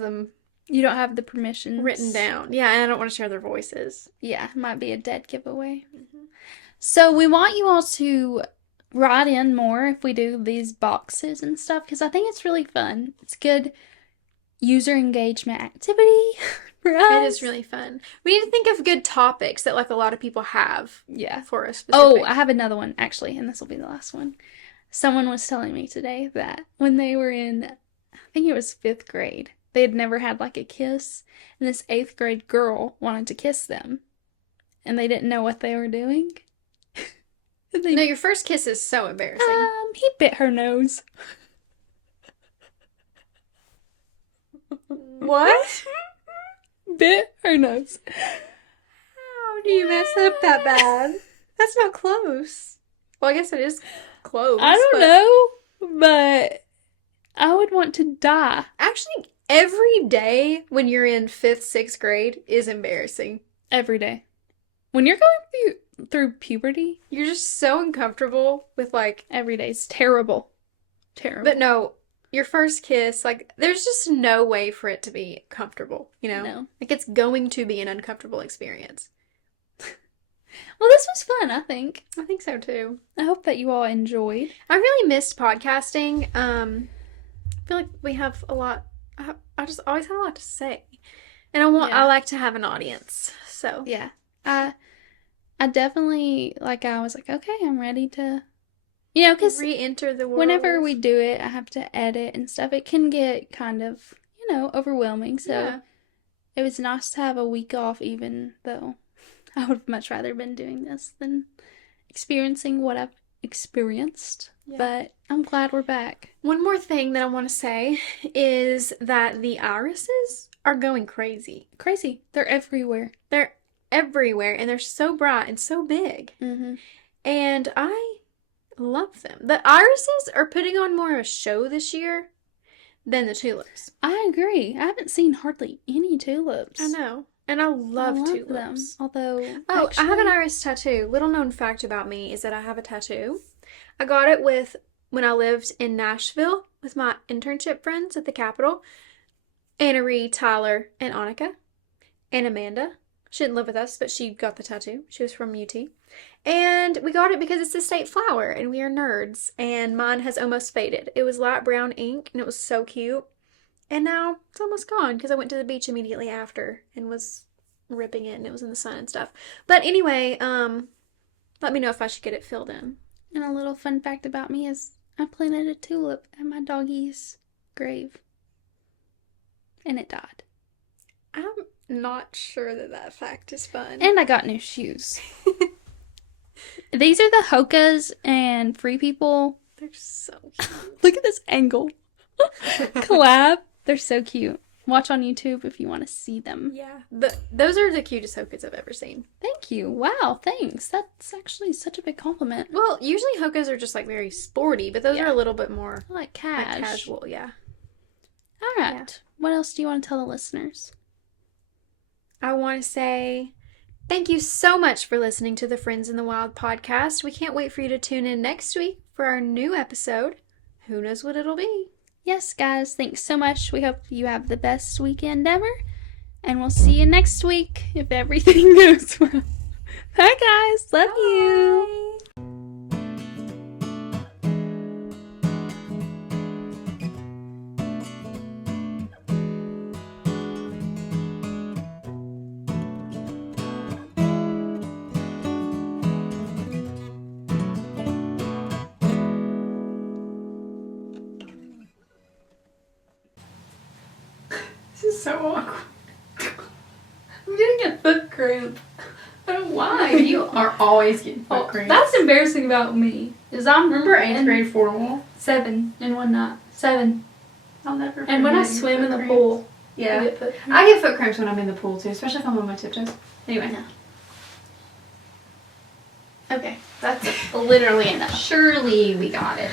them You don't have the permissions written down. Yeah, and I don't want to share their voices. Yeah, might be a dead giveaway. So we want you all to write in more if we do these boxes and stuff, because I think it's really fun. It's good user engagement activity for us. It is really fun. We need to think of good topics that like a lot of people have Yeah. for a specific. Oh, I have another one actually, and this will be the last one. Someone was telling me today that when they were in, I think it was 5th grade, they had never had like a kiss, and this 8th grade girl wanted to kiss them, and they didn't know what they were doing. No, your first kiss is so embarrassing. He bit her nose. What? Bit her nose. How do you mess up that bad? That's not close. Well, I guess it is close. I don't know, but I would want to die. Actually, every day when you're in 5th, 6th grade is embarrassing. Every day. When you're going through puberty, You're just so uncomfortable with like, every day's terrible. Terrible. but no, your first kiss, like, there's just no way for it to be comfortable, you know? No. Like, it's going to be an uncomfortable experience. Well, this was fun, I think. I think so too. I hope that you all enjoyed. I really missed podcasting. I feel like we have a lot. I just always have a lot to say, and I like to have an audience. So Yeah. I definitely, I was like, okay, I'm ready to, because re-enter the world. whenever we do it, I have to edit and stuff. It can get kind of, overwhelming. So Yeah. it was nice to have a week off, even though I would have much rather been doing this than experiencing what I've experienced. Yeah. But I'm glad we're back. One more thing that I want to say is that the irises are going crazy. Crazy. They're everywhere. They're everywhere, and they're so bright and so big. Mm-hmm. And I love them. The irises are putting on more of a show this year than the tulips. I agree. I haven't seen hardly any tulips. I know. And I love tulips. them. Although, Oh, I have an actually- iris tattoo. Little known fact about me is that I have a tattoo. I got it when I lived in Nashville with my internship friends at the Capitol. Anna Ree, Tyler, and Annika. And Amanda. She didn't live with us, but she got the tattoo. She was from UT. And we got it because it's the state flower, and we are nerds. And mine has almost faded. It was light brown ink, and it was so cute. And now it's almost gone because I went to the beach immediately after and was ripping it, and it was in the sun and stuff. But anyway, let me know if I should get it filled in. And a little fun fact about me is I planted a tulip at my doggy's grave. And it died. I'm not sure that fact is fun. And I got new shoes. These are the Hokas and Free People. They're so cute. Look at this angle. Collab. They're so cute. Watch on YouTube if you want to see them. Yeah. Those are the cutest Hokas I've ever seen. Thank you. Wow, thanks. That's actually such a big compliment. Well, usually Hokas are just like very sporty, but those are a little bit more I like like casual, yeah. All right. Yeah. What else do you want to tell the listeners? I want to say thank you so much for listening to the Friends in the Wild podcast. We can't wait for you to tune in next week for our new episode. Who knows what it'll be? Yes, guys, thanks so much. We hope you have the best weekend ever. And we'll see you next week if everything goes well. Bye, guys. Love you. Bye. is so awkward. I'm getting a foot cramp. Why? You are always getting foot cramps. That's embarrassing about me. Is I'm Remember 8th grade formal? 7 and whatnot. 7. I'll never And when I forget swim in foot the cramps. pool, Yeah. I get foot cramp. I get foot cramps when I'm in the pool too, especially if I'm on my tiptoes. Anyway. Okay, that's literally enough. Surely we got it.